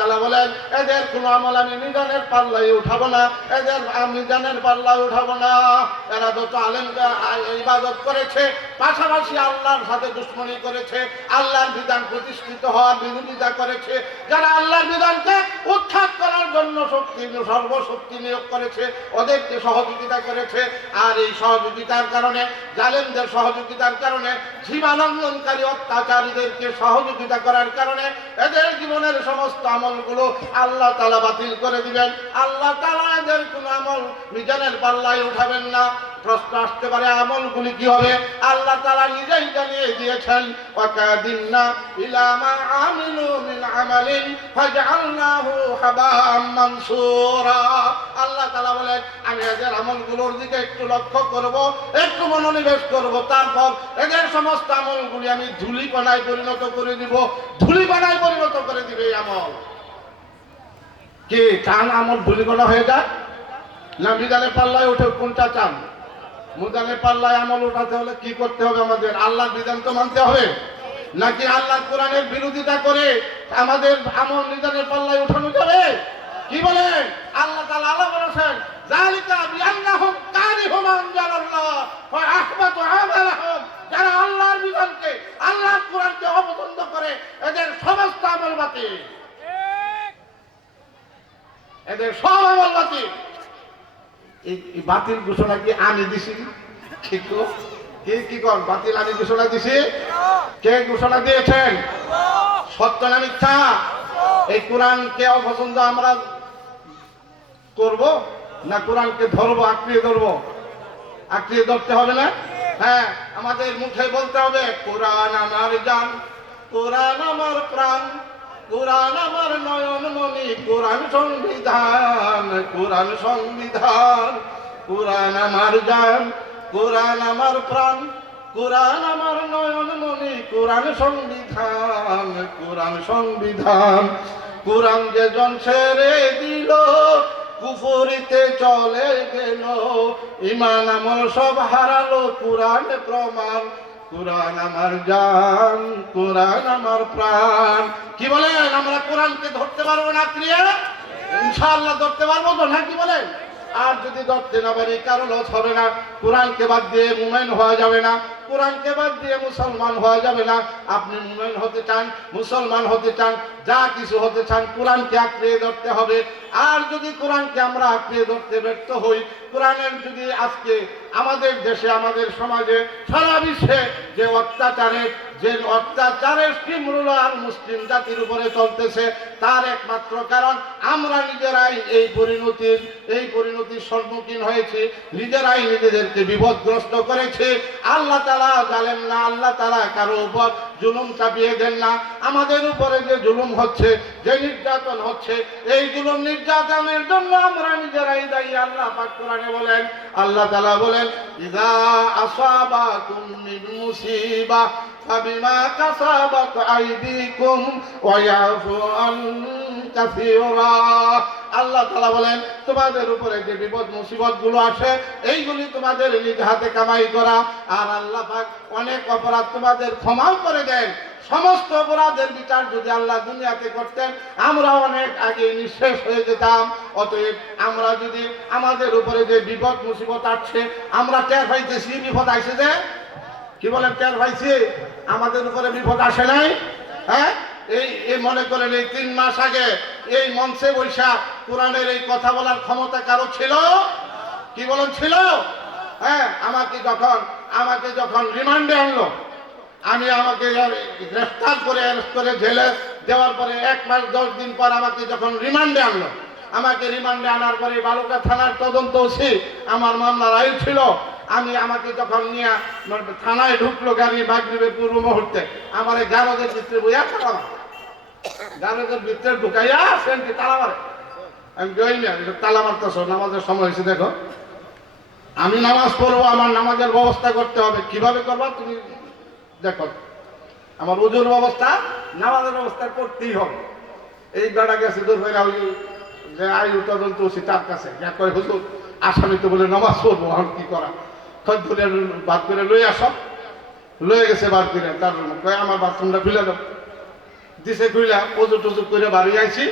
তাআলা বলেন এদের কোনো আমল আমি মিজানের পাল্লায় উঠাবো না, এদের মিজানের পাল্লায় উঠাবো না। এরা যত আলেমকে ইবাদত করেছে, পাশাপাশি আল্লাহর সাথে দুশমনি করেছে, আল্লাহর বিধান প্রতিষ্ঠিত হওয়ার বিরোধিতা করেছে, যারা আল্লাহর বিধানকে উৎখাত করার জন্য সর্বশক্তি নিয়োগ করেছে, ওদেরকে সহযোগিতা করেছে। আর এই সহযোগিতার কারণে, জালেমদের সহযোগিতার কারণে, সীমালঙ্ঘনকারী অত্যাচারীদেরকে সহযোগিতা করার কারণে এদের জীবনের সমস্ত আমলগুলো আল্লাহ তাআলা বাতিল করে দিবেন। আল্লাহ তাআলা এদের কোন আমল মিজানের পাল্লায় উঠাবেন না। প্রশ্ন আসতে পারে আমলগুলি কি হবে? আল্লাহ তাআলা নিজেই জানিয়ে দিয়েছেন, ওয়াকাদিন্না ইলা মা আমিলু মিন আমালিন ফাজআলনাহু হাবাআম মানসুরা। আল্লাহ তাআলা বলেন আমি এদের আমলগুলোর দিকে একটু লক্ষ্য করব, একটু মনোনিবেশ করব, তারপর এদের সমস্ত আমলগুলি আমি ধুলিকণায় পরিণত করে দিব। ধুলিকণায় পরিণত করে দিবে এই আমল। কি চান আমল ধুলিকণা হয়ে যায় না মিজানের পাল্লায় উঠে? কোনটা চান? মিজানের পাল্লায় আমল উঠাতে হলে কি করতে হবে? আমাদের আল্লাহর বিধান তো মানতে হবে, নাকি আল্লাহর কোরআনের বিরোধিতা করে আমাদের আমল মিজানের পাল্লায় উঠানো যাবে? কি বলেন? আল্লাহ তাআলা বলেছেন যালিকা বিআন্নাহুম কারিহু মা আনজালাল্লাহ ফাআহবাতু আমালাহুম। যারা আল্লাহর বিধানকে, আল্লাহর কোরআনকে অপছন্দ করে এদের সমস্ত আমল বাতিল, এদের সব আমল বাতিল। এই বাতিল ঘোষণা কি আমি দিছি? ঠিক কি কর বাতিল আমি ঘোষণা দিছি? কে ঘোষণা দিয়েছেন? সত্য না মিথ্যা? এই কোরআনকে অপছন্দ আমরা করব না কোরআনকে ধরবো, আঁকড়িয়ে ধরবো? আঁকড়িয়ে ধরতে হবে না? হ্যাঁ, আমাদের মুখে বলতে হবে কোরআন আমার জান, কোরআন আমার প্রাণ, কোরআন আমার নয়ন মনি, কোরআন সংবিধান, কোরআন সংবিধান। কোরআন আমার জান, কোরআন আমার প্রাণ, কোরআন আমার নয়ন মনি, কোরআন সংবিধান, কোরআন সংবিধান। কোরআন যে জন ছেড়ে দিল, কুফরিতে চলে গেল, ঈমান আমল সব হারালো, কোরআন প্রমাণ। কোরআন আমার জান, কোরআন আমার প্রাণ। কি বলেন? আমরা কোরআনকে ধরতে পারবো না ক্রিয়া? ইনশাআল্লাহ ধরতে পারবো তো, না কি বলেন? আর যদি ধরতে না পারি কারো লস হবে না। কোরআনকে বাদ দিয়ে মুমিন হওয়া যাবে না, কোরআনকে বাদ দিয়ে মুসলমান হওয়া যাবে না। আপনি মুমিন হতে চান, মুসলমান হতে চান, যা কিছু হতে চান, কোরআনকে আঁকড়িয়ে ধরতে হবে। আর যদি কোরআনকে আমরা আঁকড়িয়ে ধরতে ব্যর্থ হই, কোরআনের যদি আজকে আমাদের দেশে, আমাদের সমাজে, সারা বিশ্বে যে অত্যাচারের স্টিমরোলার মুসলিম জাতির উপরে চলতেছে, তার একমাত্র কারণ আমরা নিজেরাই এই পরিণতির সম্মুখীন হয়েছি, নিজেরাই নিজেদেরকে বিপদগ্রস্ত করেছে। আল্লাহ তাআলা জালেম না, আল্লাহ তাআলা কারো উপর জুলুম চাপিয়ে দেন না। আমাদের উপরে যে জুলুম হচ্ছে, যে নির্যাতন হচ্ছে, এই জুলুম নির্যাতনের জন্য আমরা নিজেরাই দায়ী। আল্লাহ পাক কোরআনে বলেন, আল্লাহ তাআলা বলেন ইযা আসাবাকুম মিন মুসিবা ফাবিমা কাসাবাত আইদিকুম ওয়া ইয়াফু আন কাসীরা। আল্লাহ তাআলা বলেন তোমাদের উপরে যে বিপদ মুসিবত গুলো আসে, এইগুলি তোমাদের নিজ হাতে কামাই করা। আর আল্লাহ পাক অনেক অপরাধ তোমাদের ক্ষমাও করে দেন। সমস্ত অপরাধের বিচার যদি আল্লাহ দুনিয়াতে করতেন, আমরা অনেক আগে নিঃশেষ হয়ে যেতাম। অতএব আমরা যদি আমাদের উপরে যে বিপদ মুসিবত আসছে, আমরা টের পাইতেছি বিপদ আসছে, যে কি বলেন টের পাইছি? আমাদের উপরে বিপদ আসে নাই? হ্যাঁ, এই মনে করেন এই 3 মাস আগে এই মঞ্চে বৈশা কোরআনের এই কথা বলার ক্ষমতা কারো ছিল? কি বলেন ছিল? হ্যাঁ, আমাকে যখন রিমান্ডে আনলো, আমাকে গ্রেফতার করে অ্যারেস্ট করে জেলে দেওয়ার পরে 1 মাস 10 দিন পর আমাকে যখন রিমান্ডে আনলো, আমাকে রিমান্ডে আনার পরে বালুকা থানার তদন্ত ওসি আমার মামলার আয়ু ছিল। আমাকে যখন নিয়ে থানায় ঢুকলো গাড়ি মাগরিবের পূর্ব মুহূর্তে, আমার এই গারদের ভিতরে বইয়া তালা মারে, গারদের ভিতরে ঢুকাইয়া সেনকে তালা মারে। আমি কই না তালা মারতেছ, নামাজের সময় হয়েছে, দেখো আমি নামাজ পড়বো, আমার নামাজের ব্যবস্থা করতে হবে। কিভাবে করবা তুমি দেখো, আমার ওজুর ব্যবস্থা, নামাজের ব্যবস্থা করতেই হবে। এই বেড়া গেছে দূর হয়ে যে আয়ু তদন্ত ওসি তার কাছে কয় হুজুর আসামি তো বলে নামাজ পড়বো, এখন কি করা? ধরে বাদ করে লই আস, লয়ে গেছে বাদ করে তার রুম, কয় আমার বাথরুমটা খুলে দাও। দিছে খুইলা ওজু টুজু করে বাড়ি আইছি।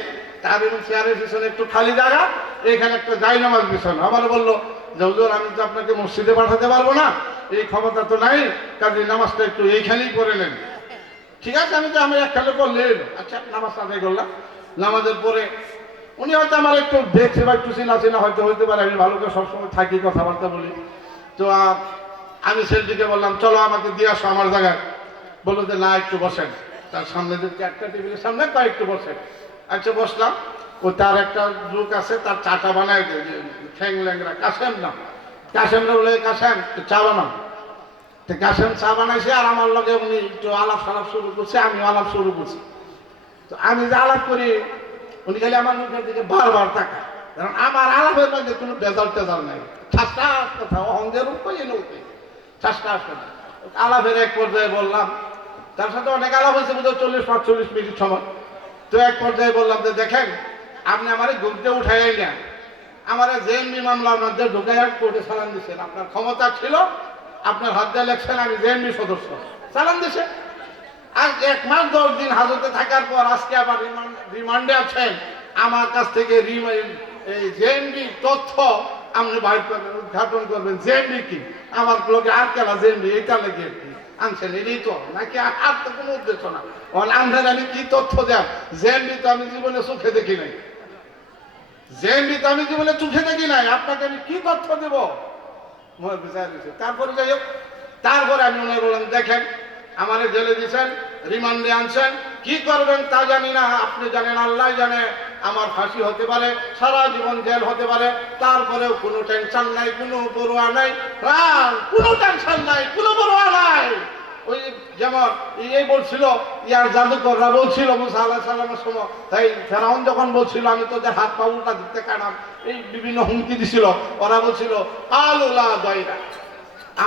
তার এবং চেয়ারের পিছনে একটু খালি জায়গা, এখানে একটা জায়নামাজ বিছানো। আবার বললো যে হুজুর আমি তো আপনাকে মসজিদে পাঠাতে পারবো না, এই ক্ষমতা তো নাই, কাজে নামাজটা একটু এইখানেই করে নেন। ঠিক আছে, আমি একখানে করলে আচ্ছা নামাজটা আদায় করলাম। নামাজের পরে উনি হয়তো আমার একটু দেখছে বা একটু চিনা হয়তো হইতে পারে, আমি ভালো করে সবসময় থাকি, কথাবার্তা বলি। তো আমি ছেলেটিকে বললাম চলো আমাকে দিয়ে আসো আমার জায়গায়। বললো যে না একটু বসেন। তার সামনে যে একটা টেবিলের সামনে কয়েকটু বসেন। আচ্ছা বসলাম। ও তার একটা লোক আছে, তার চাটা বানায় দেয়, ঠ্যাং ল্যাংরা, কাশেম নাম। কাশেমরা বলে কাশেম চা বানাও। তো কাশেম চা বানাইছে, আর আমার লগে উনি একটু আলাপ সালাপ শুরু করছে, আমিও আলাপ শুরু করছি। তো আমি যে আলাপ করি উনি খালি আমার মুখের দিকে বারবার তাকায়, কারণ আমার আলাপের মধ্যে কোনো বেজাল টেজাল নাই, ঠাস কথা, অহংকার উপায় নৌকে ঠাস কথা। আলাপের এক পর্যায়ে বললাম, তার সাথে অনেক আলাপ হয়েছে, বোধ 40-45 মিনিট সময়। তো এক পর্যায়ে বললাম যে দেখেন আপনি আমার ঘুমতে উঠাই না, আমার জেএমবি মামলার মধ্যে ঢুকাইয়া কোর্টে চালান দিচ্ছেন, আপনার ক্ষমতা ছিল, আপনার হাত দিয়ে লেখছেন আমি জেএমবি সদস্য, চালান দিছে। আজ 1 মাস 10 দিন হাজতে থাকার পর আজকে আবার রিমান্ডে আছেন। আমার কাছ থেকে এই জেএমবি তথ্য আপনি বাইর করবেন, উদ্ঘাটন করবেন। জেএমবি কি, আমার লোকে আর কেনা জেএমবি এটা লেগে কি আনছেন, এটাই তো নাকি আর তো কোনো উদ্দেশ্য না। আমি কি তথ্য দেব? জেএমবি তো আমি জীবনে চোখে দেখি নাই, জেএমবি তো আমি জীবনে চোখে দেখি নাই, আপনাকে আমি কি তথ্য দেব? তারপরে যাই হোক, তারপরে আমি মনে বললাম দেখেন আমারে জেলে দিয়েছেন, রিমান্ডে আনছেন, কি করবেন তা জানি না, আপনি জানেন, আল্লাহ জানে। আমার ফাঁসি হতে পারে, সারা জীবন জেল হতে পারে, তারপরেও কোনো টেনশন নাই, কোনো পরোয়া নাই, কোনো টেনশন নাই, কোনো পরোয়া নাই। ওই যেমন এই বলছিল ইয়ার জাদুকররা বলছিল মুসা আলাইহিস সালামের সময়, তাই ফেরাউন যখন বলছিল আমি তোদের হাত পা উল্টা দিতে কাটাম, এই বিভিন্ন হুমকি দিছিল, ওরা বলছিল আলুলা দয়রা,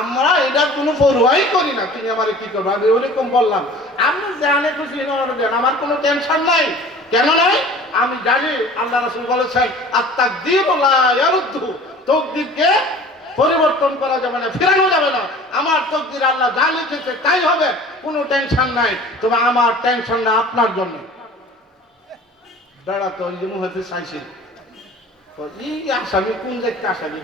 আমরা এটার কোনো পরোয়াই করি না, তুমি আমার কি করবো? আমি ওরকম বললাম, আপনি জানে খুশি দেন, আমার কোনো টেনশন নাই। কেন নাই? আমি জানি আল্লাহ রাসূল বলেছেন আত-তাকদীরু লা ইয়ারুদ্দু, তাকদীরকে পরিবর্তন করা যাবে না, ফেরানো যাবে না। আমার তাকদীর আল্লাহ যা লিখেছে তাই হবে, কোনো টেনশন নাই। তবে আমার টেনশনটা আপনার জন্য। দাঁড়া তো ওই যে মুহাদ্দিস চাইছে এই আসামি কোন জায়গায় আসামি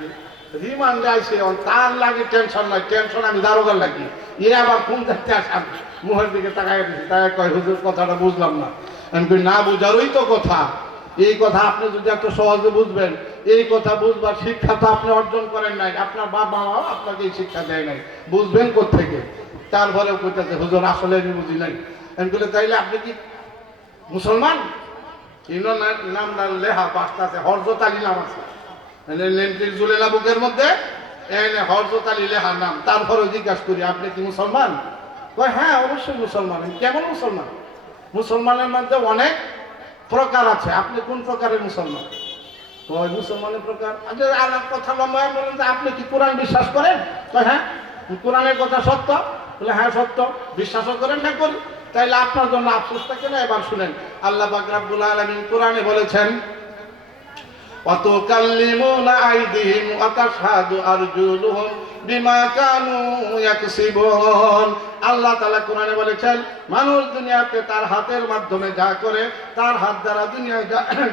রিমান্ডে আইসে, তার লাগে টেনশন নাই, টেনশন আমি দারোগার লাগি। এ আবার কোন দেখতে আসাম, মুহের দিকে তাকাই দিচ্ছি, তাই কয় হুজুর কথাটা বুঝলাম না। আমি কই না বুঝারই তো কথা, এই কথা আপনি যদি এত সহজে বুঝবেন, এই কথা বুঝবার শিক্ষা তো আপনি অর্জন করেন নাই, আপনার বাবা মাও আপনাকে এই শিক্ষা দেয় নাই, বুঝবেন কোত্থেকে? তারপরেও কইতেছে হুজুর আসলে আমি বুঝি নাই। আমি বলে তাইলে আপনি কি মুসলমান? নাম লেহা পাঁচটা আছে, হরজত আলী নাম আছে জুলেলা বুকের মধ্যে, হরজত আলী লেহার নাম। তারপরে জিজ্ঞাসা করি আপনি কি মুসলমান? কয় হ্যাঁ অবশ্যই মুসলমান। কেমন মুসলমান? মুসলমানের মধ্যে অনেক প্রকার আছে, আপনি কোন প্রকারের মুসলমান? কয় মুসলমানের প্রকার। আচ্ছা আর কথা লম্বা বলেন যে আপনি কি কোরআন বিশ্বাস করেন? কয় হ্যাঁ। কোরআনের কথা সত্য? বলে হ্যাঁ সত্য। বিশ্বাসও করেন? হ্যাঁ করি। তাইলে আপনার জন্য আফসোসটা কেন? এবার শুনেন, আল্লাহ পাক রব্বুল আলামিন কোরআনে বলেছেন وتكلمون أيديهم وتشهد أرجلهم بما كانوا يكسبون। আল্লাহ তাআলা কোরআনে বলেছেন মানুষ দুনিয়াতে তার হাতের মাধ্যমে যা করে, তার হাত দ্বারা দুনিয়ায়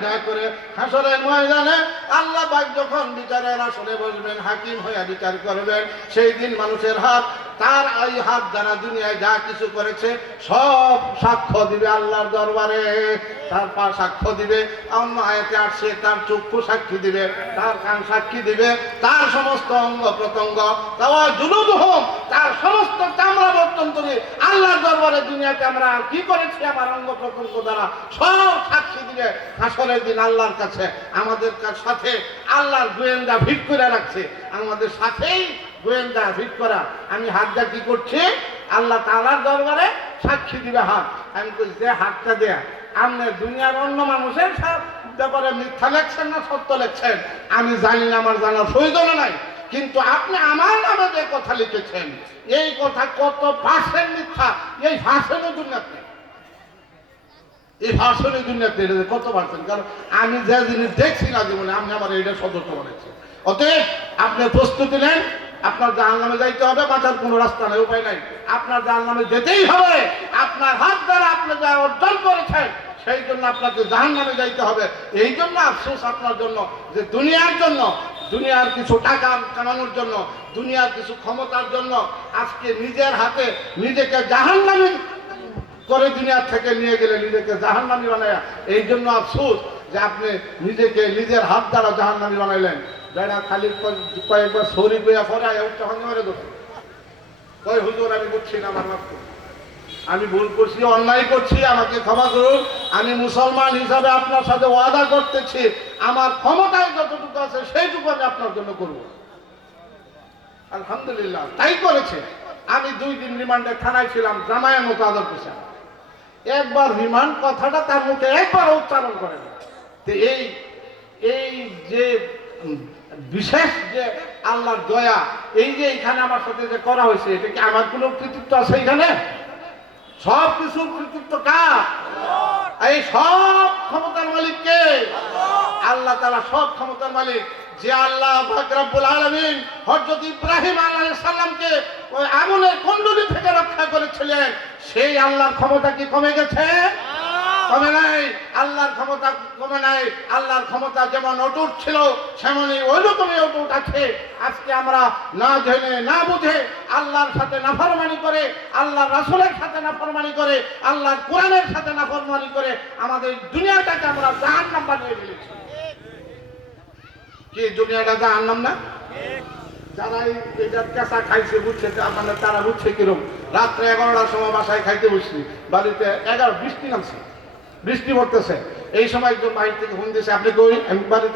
যা করে, হাসরের ময়দানে আল্লাহ পাক যখন বিচারের আসনে বসবেন, হাকিম হয়ে বিচার করবেন, সেই দিন মানুষের হাত, তার এই হাত দ্বারা দুনিয়ায় যা কিছু করেছে সব সাক্ষ্য দিবে আল্লাহর দরবারে। তার পা সাক্ষ্য দিবে, অন্য আয়াতে আসছে তার চক্ষু সাক্ষী দিবে, তার কান সাক্ষী দিবে, তার সমস্ত অঙ্গ প্রত্যঙ্গ, তার সমস্ত চামড়া পর্যন্ত আল্লাহর দরবারে দুনিয়াতে আমরা কি করেছি আমার অঙ্গ প্রত্যঙ্গ দ্বারা সব সাক্ষী দিবে। হাসরের দিন আল্লাহর কাছে আমাদের সাথে আল্লাহর গোয়েন্দা ভিড় করে রাখছে, আমাদের সাথেই গোয়েন্দা ভিড় করা। আমি হাতটা কি করছি? আল্লাহ তাআলার দরবারে সাক্ষী দিবে হাত। আমি যে হাতটা দেয়া আপনি দুনিয়ার অন্য মানুষের ব্যাপারে মিথ্যা লেখছেন না সত্য লেখছেন আমি জানি না, আমার জানার প্রয়োজন নাই, কিন্তু আপনি আমার নামে যে কথা লিখেছেন এই কথা কত পার্সেন্ট মিথ্যা, এই ভাষণের দুনিয়াতে, এই ভাষণের দুনিয়াতে কত পার্সেন্ট? কারণ আমি যে জিনিস দেখছি না জীবনে, আপনি আমার এইটা সতর্ক করেছেন। অতএব আপনি প্রস্তুতি নেন, আপনার জাহান্নামে যাইতে হবে, বাঁচার কোনো রাস্তা নেই, উপায় নাই, আপনার জাহান্নামে যেতেই হবে। আপনার হাত দ্বারা আপনি যা অর্জন করেছেন সেই জন্য আপনাকে জাহান্নামে যাইতে হবে। এই জন্য আফসোস আপনার জন্য যে দুনিয়ার জন্য, দুনিয়ার কিছু টাকা কামানোর জন্য, দুনিয়ার কিছু ক্ষমতার জন্য আজকে নিজের হাতে নিজেকে জাহান্নামী করে দুনিয়ার থেকে নিয়ে গেলে নিজেকে জাহান্নামী বানায়। এই জন্য আফসোস যে আপনি নিজেকে নিজের হাত দ্বারা জাহান্নামী বানাইলেন। যারা খালি কয়েকবার সরি বইয়া ফরায় উচ্চারণে মেরে দেবে, কই হুজুর আমি বুঝছি না, আমার মাফ করুন, আমি ভুল করছি, অন্যায় করছি, আমাকে ক্ষমা করুন। আমি মুসলমান হিসাবে আপনার সাথে ওয়াদা করতেছি, আমার ক্ষমতায় যতটুকু আছে সেইটুকু আমি আপনার জন্য করব। আলহামদুলিল্লাহ তাই করেছে। আমি 2 দিন রিমান্ডে থানায় ছিলাম, জামাইয়ের মতো আদর করছে। একবার রিমান্ড কথাটা তার মুখে একবার উচ্চারণ করে না। তো এই যে বিশেষ যে আল্লাহর দয়া, এই যে এখানে আমার সাথে যে করা হয়েছে, এটা কি আমার কোনো কৃতিত্ব আছে? এখানে সব কিছুর কৃতিত্ব কার? এই সব ক্ষমতার মালিক কে? আল্লাহ তাআলা সব ক্ষমতার মালিক। যে আল্লাহ পাক রব্বুল আলামিন হযরত ইব্রাহিম আলাইহিস সালামকে ওই আগুনের কুণ্ডলী থেকে রক্ষা করেছিলেন, সেই আল্লাহর ক্ষমতা কি কমে গেছে? কমে নাই। আল্লাহর ক্ষমতা কমে নাই। আল্লাহর ক্ষমতা যেমন অটুট ছিল সেমনই ওই রকমই অটুট আছে। আজকে আমরা না জেনে না বুঝে আল্লাহর সাথে নাফরমানি করে, আল্লাহর রাসূলের সাথে নাফরমানি করে, আল্লাহর কোরআনের সাথে নাফরমানি করে আমাদের দুনিয়াটাকে আমরা জাহান্নাম বানিয়ে ফেলেছি। কি দুনিয়াটা জাহান্নাম না? যারা এটার কেঁচা খাইছে বুঝছে, মানে তারা বুঝছে কিরকম। রাত্রে 11টার সময় বাসায় খাইতে বসছি, বাড়িতে 11 বৃষ্টি নামছে, বৃষ্টি পড়তেছে। এই সময় একজন বাড়ি থেকে ফোন দিয়েছে, আপনি কই? আমি বাড়িতে